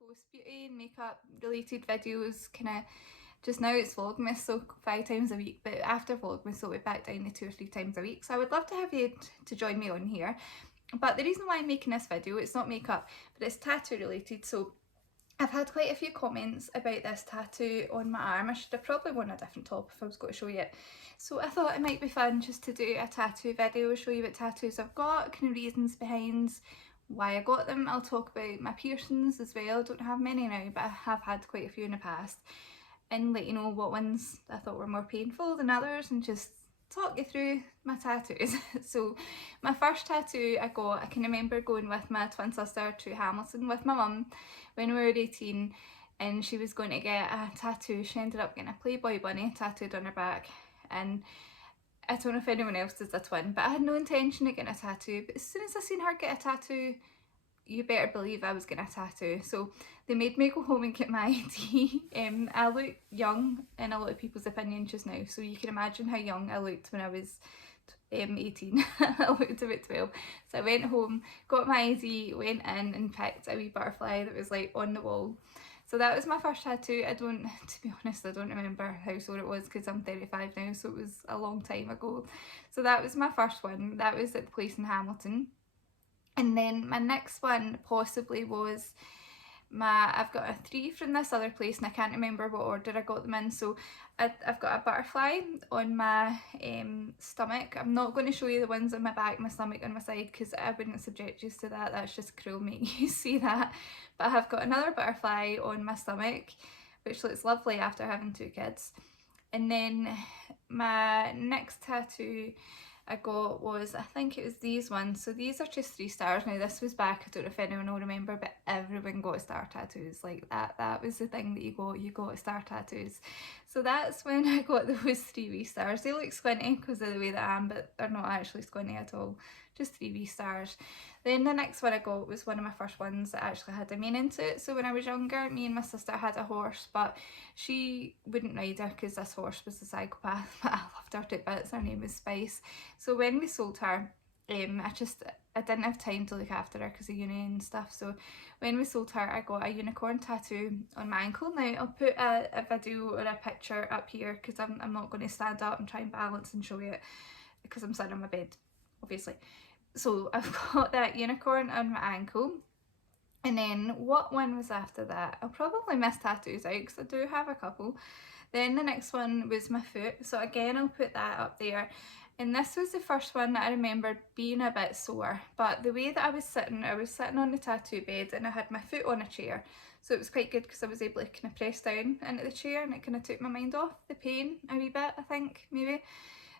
post beauty and makeup related videos kind of just now. It's Vlogmas, so 5 times a week, but after Vlogmas it'll be back down to 2 or 3 times a week. So I would love to have you to join me on here. But the reason why I'm making this video, it's not makeup, but it's tattoo related. So I've had quite a few comments about this tattoo on my arm. I should have probably worn a different top if I was going to show you it. So I thought it might be fun just to do a tattoo video, show you what tattoos I've got, kind of reasons behind why I got them. I'll talk about my piercings as well. I don't have many now, but I have had quite a few in the past, and let you know what ones I thought were more painful than others, and just talk you through my tattoos. So my first tattoo I got, I can remember going with my twin sister to Hamilton with my mum when we were 18, and she was going to get a tattoo. She ended up getting a Playboy bunny tattooed on her back, and I don't know if anyone else does a twin, but I had no intention of getting a tattoo. But as soon as I seen her get a tattoo, you better believe I was getting a tattoo. So they made me go home and get my ID. I look young in a lot of people's opinion just now, so you can imagine how young I looked when I was 18. I looked about 12. So I went home, got my ID, went in and picked a wee butterfly that was like on the wall. So that was my first tattoo. To be honest, I don't remember how sore it was because I'm 35 now, so it was a long time ago. So that was my first one. That was at the place in Hamilton. And then my next one possibly was I've got a 3 from this other place, and I can't remember what order I got them in. So I've got a butterfly on my stomach. I'm not going to show you the ones on my back, my stomach, on my side, because I wouldn't subject you to that. That's just cruel making you see that. But I have got another butterfly on my stomach, which looks lovely after having 2 kids. And then my next tattoo I got was, I think it was these ones. So these are just 3 stars. Now this was back, I don't know if anyone will remember, but everyone got star tattoos. Like that was the thing that you got star tattoos. So that's when I got those 3 wee stars. They look squinty because of the way that I am, but they're not actually squinty at all. Just 3 wee stars. Then the next one I got was one of my first ones that actually had a meaning to it. So when I was younger, me and my sister had a horse, but she wouldn't ride her because this horse was a psychopath, but I loved her to bits. Her name was Spice. So when we sold her, I didn't have time to look after her because of uni and stuff. So when we sold her, I got a unicorn tattoo on my ankle. Now I'll put a video or a picture up here because I'm not going to stand up and try and balance and show you it because I'm sitting on my bed, obviously. So I've got that unicorn on my ankle. And then what one was after that? I'll probably miss tattoos out because I do have a couple. Then the next one was my foot. So again, I'll put that up there. And this was the first one that I remembered being a bit sore. But the way that I was sitting on the tattoo bed and I had my foot on a chair. So it was quite good because I was able to kind of press down into the chair, and it kind of took my mind off the pain a wee bit, I think, maybe.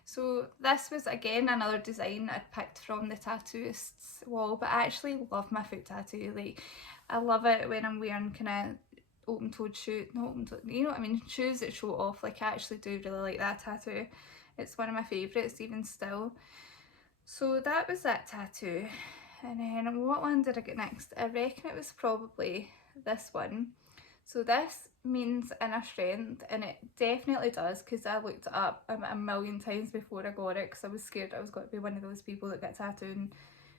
So this was again another design I'd picked from the tattooist's wall, but I actually love my foot tattoo. Like, I love it when I'm wearing kind of open-toed shoes, not open-toed, you know what I mean, shoes that show off. Like, I actually do really like that tattoo. It's one of my favourites even still. So that was that tattoo. And then what one did I get next? I reckon it was probably this one. So this means inner strength, and it definitely does because I looked it up a million times before I got it because I was scared I was going to be one of those people that get tattooed in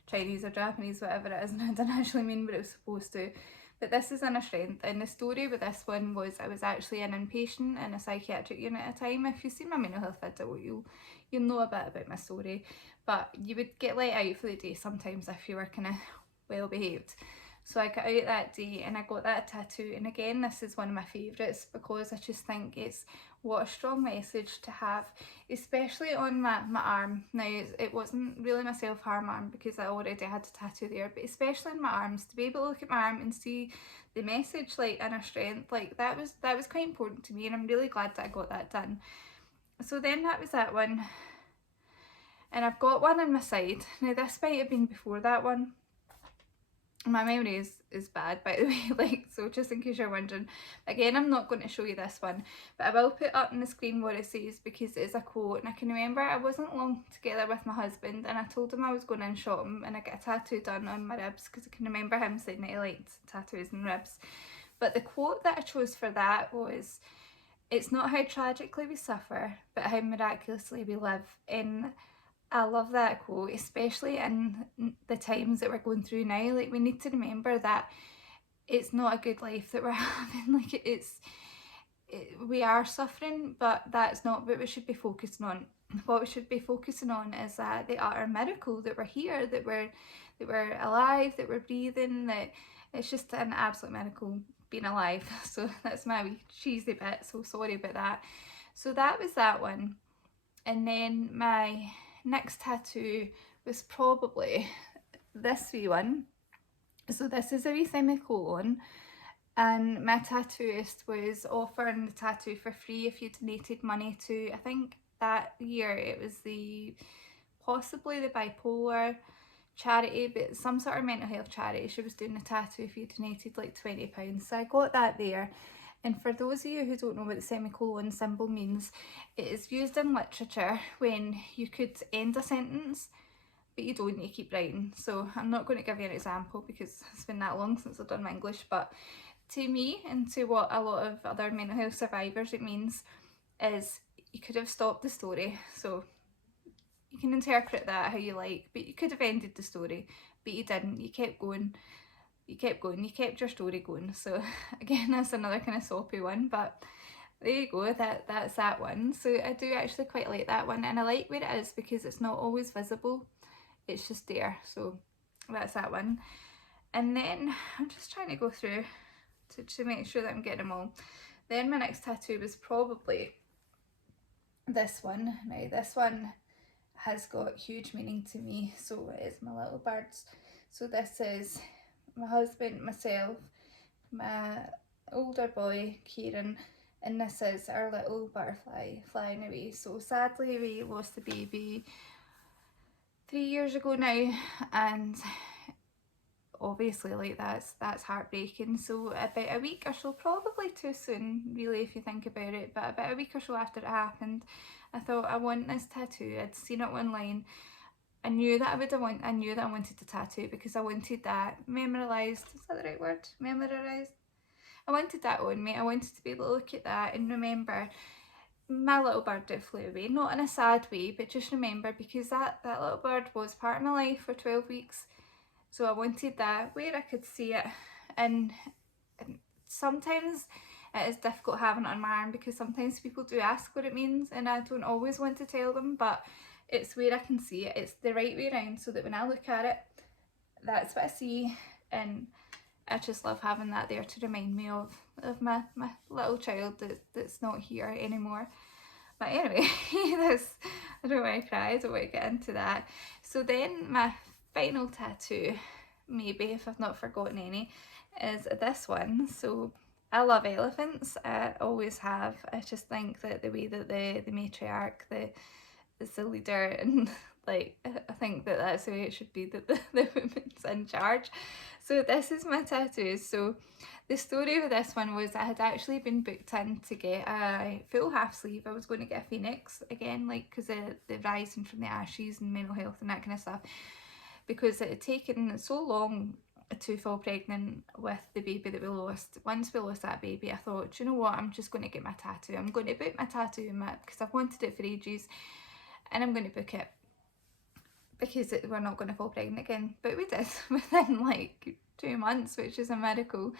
Chinese or Japanese, whatever it is, and I didn't actually mean what it was supposed to. But this is inner strength, and the story with this one was I was actually an inpatient in a psychiatric unit at a time. If you see my mental health video, you'll know a bit about my story, but you would get let out for the day sometimes if you were kind of well behaved. So I got out that day and I got that tattoo, and again this is one of my favourites because I just think it's what a strong message to have, especially on my arm. Now it wasn't really my self-harm arm because I already had a tattoo there, but especially in my arms, to be able to look at my arm and see the message like inner strength, like that was quite important to me, and I'm really glad that I got that done. So then that was that one, and I've got one on my side. Now this might have been before that one. My memory is bad, by the way, like, so just in case you're wondering. Again, I'm not going to show you this one, but I will put up on the screen what it says because it is a quote. And I can remember I wasn't long together with my husband, and I told him I was going in shopping and I got a tattoo done on my ribs because I can remember him saying that he liked tattoos and ribs. But the quote that I chose for that was, "It's not how tragically we suffer, but how miraculously we live." And I love that quote, especially in the times that we're going through now. Like, we need to remember that it's not a good life that we're having. Like we are suffering, but that's not what we should be focusing on. What we should be focusing on is that the utter miracle that we're here, that we're alive, that we're breathing, that it's just an absolute miracle being alive. So that's my wee cheesy bit, so sorry about that. So that was that one. And then my next tattoo was probably this wee one. So this is a wee semicolon, and my tattooist was offering the tattoo for free if you donated money to, I think that year it was possibly the bipolar charity, but some sort of mental health charity. She was doing a tattoo if you donated like £20. So I got that there. And for those of you who don't know what the semicolon symbol means, it is used in literature when you could end a sentence but you don't, you keep writing. So I'm not going to give you an example because it's been that long since I've done my English, but to me and to what a lot of other mental health survivors it means is you could have stopped the story. So you can interpret that how you like, but you could have ended the story, but you didn't. You kept going, you kept your story going. So again, that's another kind of soppy one, but there you go, that's that one. So I do actually quite like that one, and I like where it is because it's not always visible, it's just there. So that's that one. And then I'm just trying to go through to make sure that I'm getting them all. Then my next tattoo was probably this one. Now this one has got huge meaning to me. So it's my little birds. So this is my husband, myself, my older boy Kieran, and this is our little butterfly flying away. So sadly we lost a baby 3 years ago now, and obviously like that's heartbreaking. So about a week or so, probably too soon really if you think about it, but about a week or so after it happened, I thought I want this tattoo. I'd seen it online. I knew that I knew that I wanted to tattoo because I wanted that memorized. Is that the right word? Memorized? I wanted that on me. I wanted to be able to look at that and remember my little bird that flew away, not in a sad way, but just remember, because that little bird was part of my life for 12 weeks. So I wanted that where I could see it, and sometimes it is difficult having it on my arm because sometimes people do ask what it means and I don't always want to tell them, but it's where I can see it. It's the right way around so that when I look at it, that's what I see, and I just love having that there to remind me of my little child that's not here anymore. But anyway, that's, I don't want to cry, I don't want to get into that. So then my final tattoo, maybe if I've not forgotten any, is this one. So I love elephants, I always have. I just think that the way that the matriarch is the leader, and like I think that that's the way it should be, that the woman's in charge. So this is my tattoos. So the story with this one was I had actually been booked in to get a full half sleeve. I was going to get a phoenix again, like because the rising from the ashes and mental health and that kind of stuff, because it had taken so long to fall pregnant with the baby that we lost. Once we lost that baby, I thought, do you know what, I'm just going to get my tattoo. I'm going to book my tattoo because I've wanted it for ages, and I'm going to book it because we're not going to fall pregnant again. But we did within like 2 months, which is a miracle.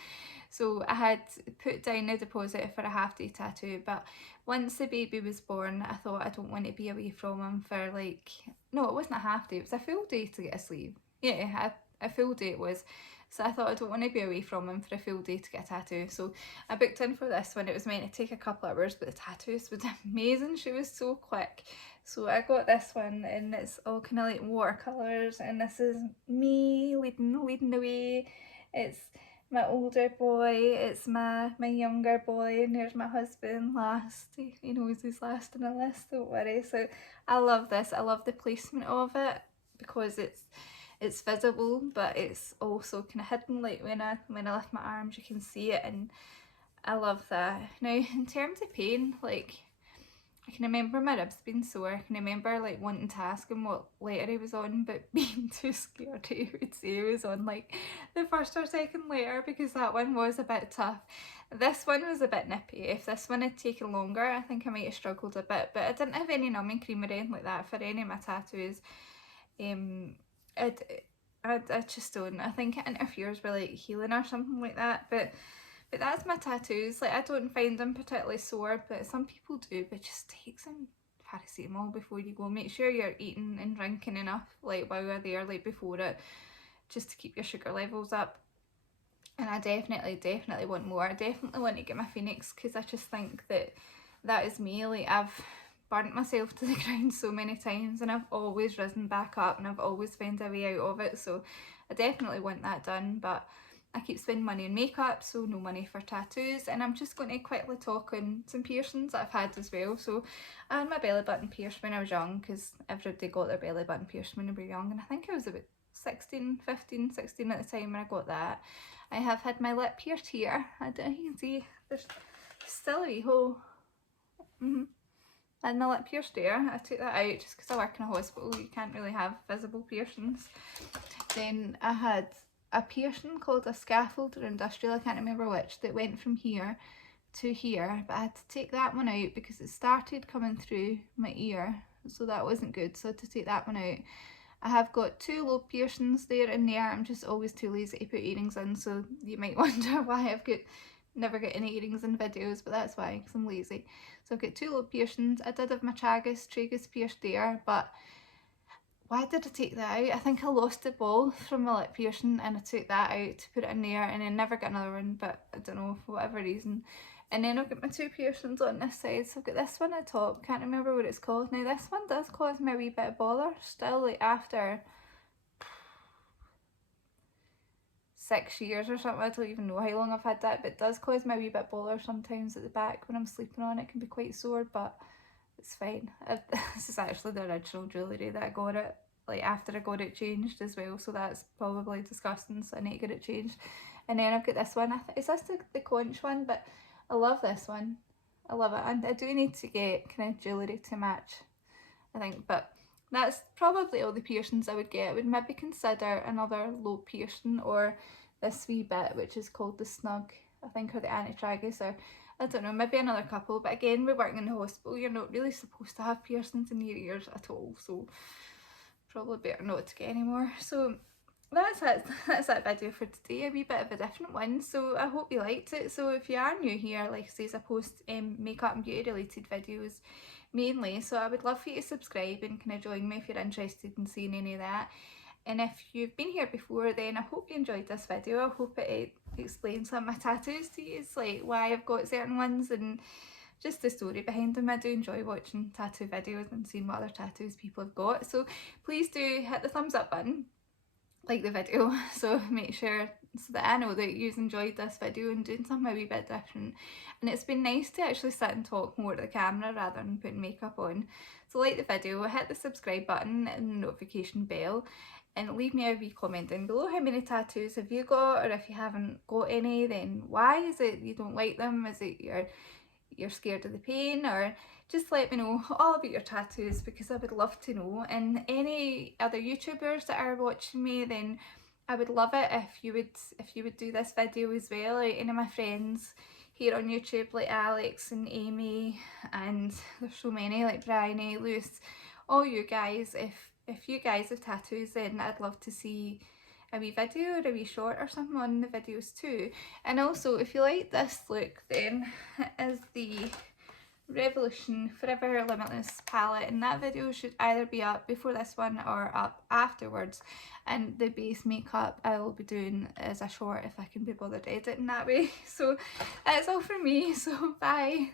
So I had put down a deposit for a half-day tattoo, but once the baby was born, I thought I don't want to be away from him for like, no, it wasn't a half day, it was a full day to get a sleeve. Yeah, a full day it was. So I thought I don't want to be away from him for a full day to get a tattoo. So I booked in for this one. It was meant to take a couple hours, but the tattooist was amazing. She was so quick. So I got this one, and it's all kind of like watercolours, and this is me leading the way. It's my older boy, it's my younger boy, and there's my husband last. He knows he's last on the list, don't worry. So I love this. I love the placement of it because it's visible, but it's also kind of hidden. Like when I lift my arms, you can see it, and I love that. Now in terms of pain, like I can remember my ribs being sore. I can remember like wanting to ask him what letter he was on, but being too scared he would say he was on like the first or second letter, because that one was a bit tough. This one was a bit nippy. If this one had taken longer, I think I might have struggled a bit, but I didn't have any numbing cream or anything like that for any of my tattoos. I I just don't. I think it interferes with like healing or something like that. But that's my tattoos. Like I don't find them particularly sore, but some people do. But just take some paracetamol before you go. Make sure you're eating and drinking enough like while you're there, like before it, just to keep your sugar levels up. And I definitely want more. I definitely want to get my Phoenix, because I just think that is me. Like I've burnt myself to the ground so many times, and I've always risen back up, and I've always found a way out of it. So I definitely want that done, but I keep spending money on makeup, so no money for tattoos. And I'm just going to quickly talk on some piercings that I've had as well. So I had my belly button pierced when I was young, because everybody got their belly button pierced when they were young, and I think I was about 16 at the time when I got that. I have had my lip pierced here. I don't know if you can see, there's still a wee hole. I had my lip pierced there. I took that out just because I work in a hospital. You can't really have visible piercings. Then I had a piercing called a scaffold or industrial, I can't remember which, that went from here to here, but I had to take that one out because it started coming through my ear, so that wasn't good, so I had to take that one out. I have got 2 lobe piercings there and there. I'm just always too lazy to put earrings in, so you might wonder why I've never got any earrings in videos, but that's why, because I'm lazy. So I've got 2 lobe piercings. I did have my tragus pierced there, but why did I take that out? I think I lost the ball from my lip piercing, and I took that out to put it in there, and then never got another one, but I don't know, for whatever reason. And then I've got my 2 piercings on this side. So I've got this one at the top, can't remember what it's called. Now this one does cause me a wee bit of bother still, like after 6 years or something. I don't even know how long I've had that, but it does cause me a wee bit of bother sometimes at the back when I'm sleeping on it. It can be quite sore, but it's fine. This is actually the original jewellery that I got it, like after I got it changed as well, so that's probably disgusting, so I need to get it changed. And then I've got this one. Is this the conch one? But I love this one. I love it, and I do need to get kind of jewellery to match, I think. But that's probably all the piercings I would get. I would maybe consider another low piercing, or this wee bit which is called the snug, I think, or the anti-tragus, or I don't know, maybe another couple. But again, we're working in the hospital, you're not really supposed to have piercings in your ears at all, so probably better not to get any more. So that's it. That's that video for today, a wee bit of a different one, so I hope you liked it. So if you are new here, like I say, I post makeup and beauty related videos mainly, so I would love for you to subscribe and kind of join me if you're interested in seeing any of that. And if you've been here before, then I hope you enjoyed this video. I hope it explains some of my tattoos to you, like why I've got certain ones and just the story behind them. I do enjoy watching tattoo videos and seeing what other tattoos people have got, so please do hit the thumbs up button, like the video, so make sure, so that I know that you've enjoyed this video and doing something a wee bit different. And it's been nice to actually sit and talk more to the camera rather than putting makeup on. So like the video, hit the subscribe button and the notification bell, and leave me a wee comment down below. How many tattoos have you got, or if you haven't got any, then why is it you don't like them? Is it you're scared of the pain? Or just let me know all about your tattoos, because I would love to know. And any other YouTubers that are watching me, then I would love it if you would do this video as well. Like any of my friends here on YouTube, like Alex and Amy, and there's so many, like Bryony, Luce, all you guys, if you guys have tattoos, then I'd love to see a wee video or a wee short or something on the videos too. And also, if you like this look, then is the Revolution Forever Limitless palette, and that video should either be up before this one or up afterwards. And the base makeup I will be doing as a short if I can be bothered editing that way. So that's all from me, so bye.